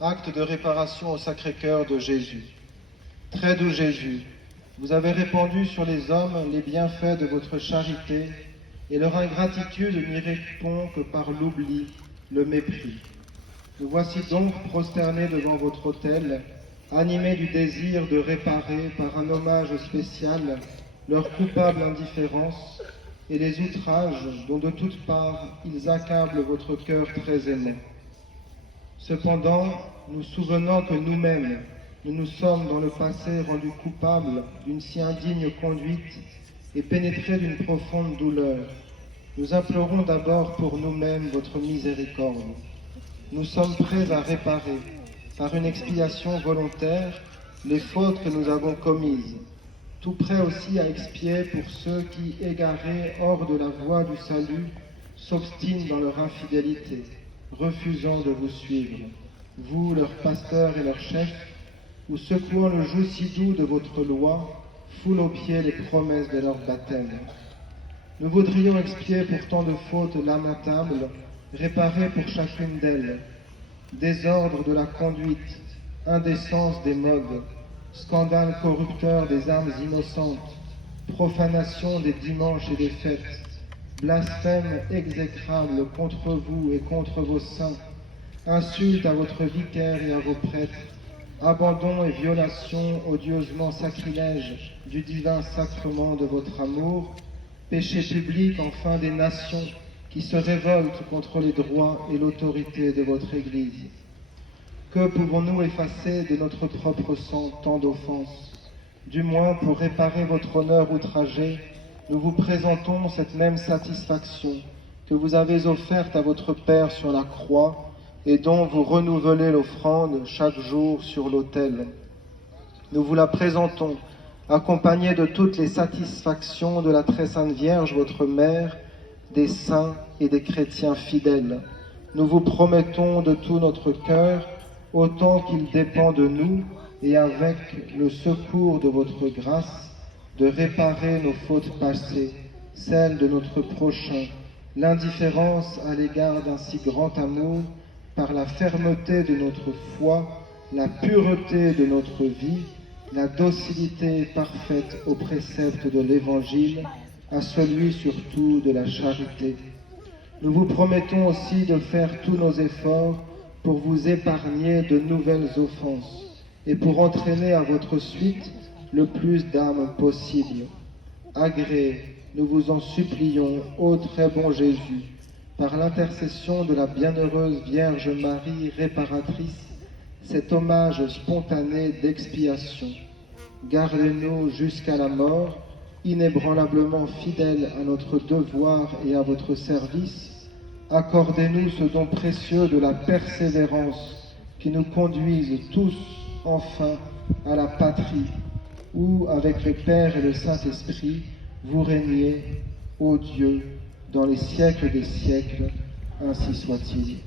Acte de réparation au Sacré-Cœur de Jésus. Très doux Jésus, vous avez répandu sur les hommes les bienfaits de votre charité, et leur ingratitude n'y répond que par l'oubli, le mépris. Nous voici donc prosternés devant votre autel, animés du désir de réparer par un hommage spécial leur coupable indifférence et les outrages dont de toutes parts ils accablent votre cœur très aimant. Cependant, nous souvenant que nous-mêmes, nous nous sommes dans le passé rendus coupables d'une si indigne conduite et pénétrés d'une profonde douleur, nous implorons d'abord pour nous-mêmes votre miséricorde. Nous sommes prêts à réparer, par une expiation volontaire, les fautes que nous avons commises, tout prêts aussi à expier pour ceux qui, égarés hors de la voie du salut, s'obstinent dans leur infidélité, refusant de vous suivre, vous, leur pasteur et leur chef, ou secouant le joug si doux de votre loi, foulent aux pieds les promesses de leur baptême. Nous voudrions expier pour tant de fautes lamentables, réparer pour chacune d'elles, désordre de la conduite, indécence des modes, scandale corrupteur des âmes innocentes, profanation des dimanches et des fêtes, blasphème exécrable contre vous et contre vos saints, insulte à votre vicaire et à vos prêtres, abandon et violation odieusement sacrilège du divin sacrement de votre amour, péché public enfin des nations qui se révoltent contre les droits et l'autorité de votre Église. Que pouvons-nous effacer de notre propre sang tant d'offenses? Du moins, pour réparer votre honneur outragé, nous vous présentons cette même satisfaction que vous avez offerte à votre Père sur la croix et dont vous renouvelez l'offrande chaque jour sur l'autel. Nous vous la présentons, accompagnée de toutes les satisfactions de la très sainte Vierge, votre Mère, des saints et des chrétiens fidèles. Nous vous promettons de tout notre cœur, autant qu'il dépend de nous, et avec le secours de votre grâce, de réparer nos fautes passées, celles de notre prochain, l'indifférence à l'égard d'un si grand amour, par la fermeté de notre foi, la pureté de notre vie, la docilité parfaite aux préceptes de l'Évangile, à celui surtout de la charité. Nous vous promettons aussi de faire tous nos efforts pour vous épargner de nouvelles offenses et pour entraîner à votre suite le plus d'âmes possible. Agréez, nous vous en supplions, ô très bon Jésus, par l'intercession de la bienheureuse Vierge Marie réparatrice, cet hommage spontané d'expiation. Gardez-nous jusqu'à la mort, inébranlablement fidèles à notre devoir et à votre service. Accordez-nous ce don précieux de la persévérance qui nous conduise tous, enfin, à la patrie, où, avec le Père et le Saint-Esprit, vous régnez, ô Dieu, dans les siècles des siècles, ainsi soit-il.